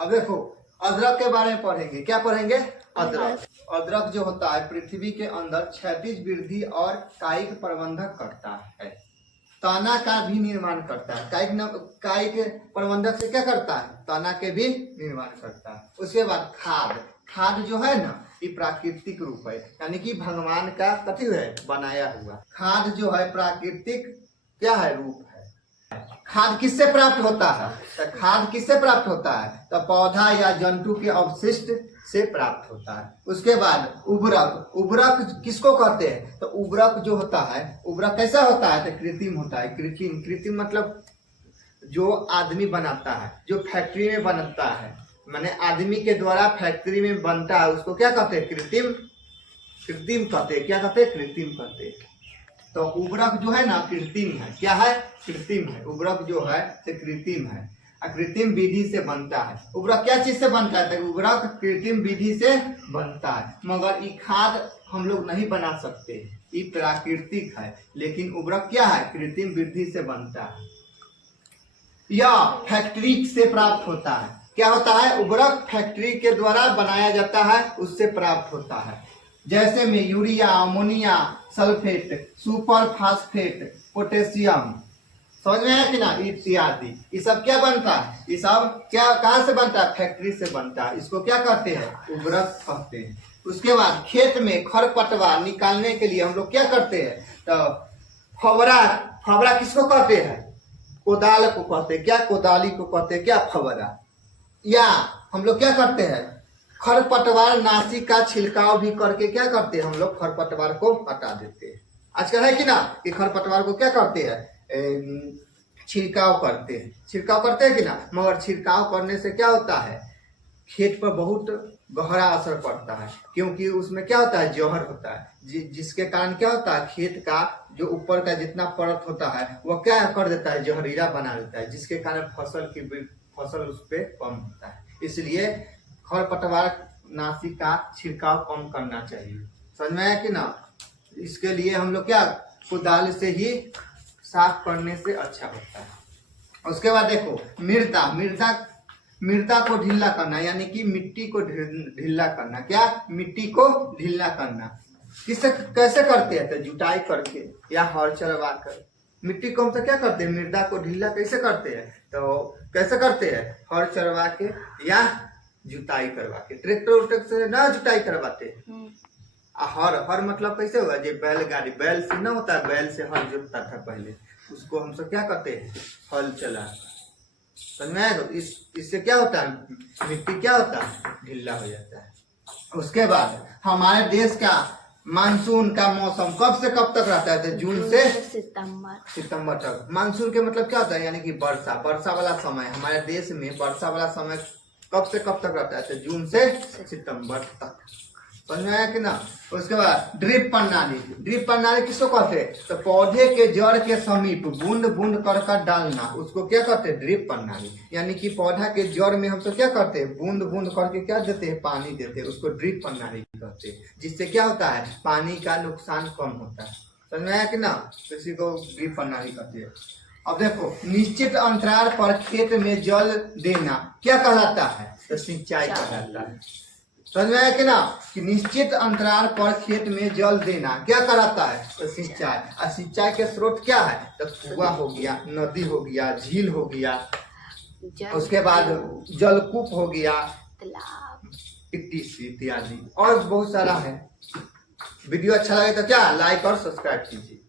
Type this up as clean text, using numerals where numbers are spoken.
अब देखो अदरक के बारे में पढ़ेंगे। क्या पढ़ेंगे? अदरक। अदरक जो होता है पृथ्वी के अंदर क्षैतिज वृद्धि और कायिक प्रबंधक करता है, तना का भी निर्माण करता है। कायिक प्रबंधक से क्या करता है? तना के भी निर्माण करता है। उसके बाद खाद। खाद जो है ना ये प्राकृतिक रूप है, यानी कि भगवान का कथी है बनाया हुआ। खाद जो है प्राकृतिक क्या है रूप है। खाद किससे प्राप्त होता है? तो खाद किससे प्राप्त होता है? तो पौधा या जंतु के अवशिष्ट से प्राप्त होता है। उसके बाद उर्वरक। उर्वरक किसको कहते हैं? तो उर्वरक जो होता है, उर्वरक कैसा होता है? तो कृत्रिम होता है। कृत्रिम मतलब जो आदमी बनाता है, जो फैक्ट्री में बनता है, माने आदमी के द्वारा फैक्ट्री में बनता है, उसको क्या कहते हैं? कृत्रिम कहते हैं। क्या कहते हैं? कृत्रिम कहते हैं। तो उर्वरक जो है ना कृत्रिम है। क्या है? कृत्रिम है। उर्वरक जो है से कृत्रिम है, कृत्रिम विधि से बनता है। उर्वरक क्या चीज से बनता है? तो उर्वरक कृत्रिम विधि से बनता है, मगर ये खाद हम लोग नहीं बना सकते, ये प्राकृतिक है। लेकिन उर्वरक क्या है? कृत्रिम विधि से बनता है या फैक्ट्री से प्राप्त होता है। क्या होता है? उर्वरक फैक्ट्री के द्वारा बनाया जाता है, उससे प्राप्त होता है। जैसे में urea, ammonia, sulphate, super phosphate, potassium, समझ में है कि ना, इत्यादि। ये सब क्या बनता है? ये सब क्या कहाँ से बनता है? फैक्ट्री से बनता है। इसको क्या कहते हैं? उर्वरक कहते हैं। उसके बाद खेत में खरपतवार निकालने के लिए हम लोग क्या करते हैं? तो फवरा। फवरा किसको कहते हैं? कोदाल को कहते हैं। क्या? कोदाली को कहते हैं। क्या? फवरा। या हम लोग क्या करते हैं? खरपतवार नाशी का छिड़काव भी करके क्या करते हैं? हम लोग खरपतवार को हटा देते हैं। आजकल है कि ना कि खरपतवार को क्या करते हैं? छिड़काव करते हैं। छिड़काव करते हैं कि ना, मगर छिड़काव करने से क्या होता है? खेत पर बहुत गहरा असर पड़ता है, क्योंकि उसमें क्या होता है? जहर होता है, जिसके कारण क्या होता है? खेत का जो ऊपर का जितना परत होता है वह क्या कर देता है? जहरीला बना देता है, जिसके कारण फसल उस पर कम होता है। इसलिए खरपतवार नाशी का छिड़काव कम करना चाहिए। समझ में आया कि ना? इसके लिए हम लोग क्या कोदाल से ही साफ करने से अच्छा होता है। उसके बाद देखो मृदा को ढीला करना, यानी कि मिट्टी को ढीला करना। क्या? मिट्टी को ढीला करना। किससे कैसे करते हैं? तो जुताई करके या हल चलवा कर मिट्टी को हम तो क्या करते हैं? मृदा को ढीला कैसे करते हैं? तो कैसे करते हैं? हल चलवा के या जुताई करवा के। ट्रैक्टर से ना जुताई करवाते हैं। हर मतलब कैसे हुआ? जो बैलगाड़ी, बैल से ना होता है, बैल से हल जोतता था पहले, उसको हम सब क्या करते हैं? हल चला। समझ में आया? इससे क्या होता है? मिट्टी क्या होता है? ढीला हो जाता है। उसके बाद हमारे देश का मानसून का मौसम कब से कब तक रहता है? तो जून से सितंबर तक। मानसून के मतलब क्या होता है? यानी कि वर्षा वाला समय। हमारे देश में वर्षा वाला समय कब से कब तक रहता है? तो जून से सितंबर तक। समझ में आया कि ना? उसके बाद ड्रिप प्रणाली। ड्रिप प्रणाली किसको कहते हैं? तो पौधे के जड़ के समीप बूंद बूंद कर डालना, उसको क्या कहते हैं? ड्रिप प्रणाली। यानी कि पौधा के जड़ में हम तो क्या करते हैं? बूंद बूंद करके क्या देते हैं? पानी देते हैं, उसको ड्रिप प्रणाली कहते हैं। जिससे क्या होता है? पानी का नुकसान कम होता है। समझ में आया कि ना? तो इसी को ड्रिप प्रणाली कहते हैं। अब देखो निश्चित अंतराल पर खेत में जल देना क्या कहलाता है? तो सिंचाई कहलाता है। समझ में आया कि ना? कि निश्चित अंतराल पर खेत में जल देना क्या कहलाता है? तो सिंचाई। और सिंचाई के स्रोत क्या है? तो कुआं हो गया, नदी हो गया, झील हो गया, उसके बाद जलकूप हो गया, इत्यादि और बहुत सारा है। वीडियो अच्छा लगे तो क्या लाइक और सब्सक्राइब कीजिए।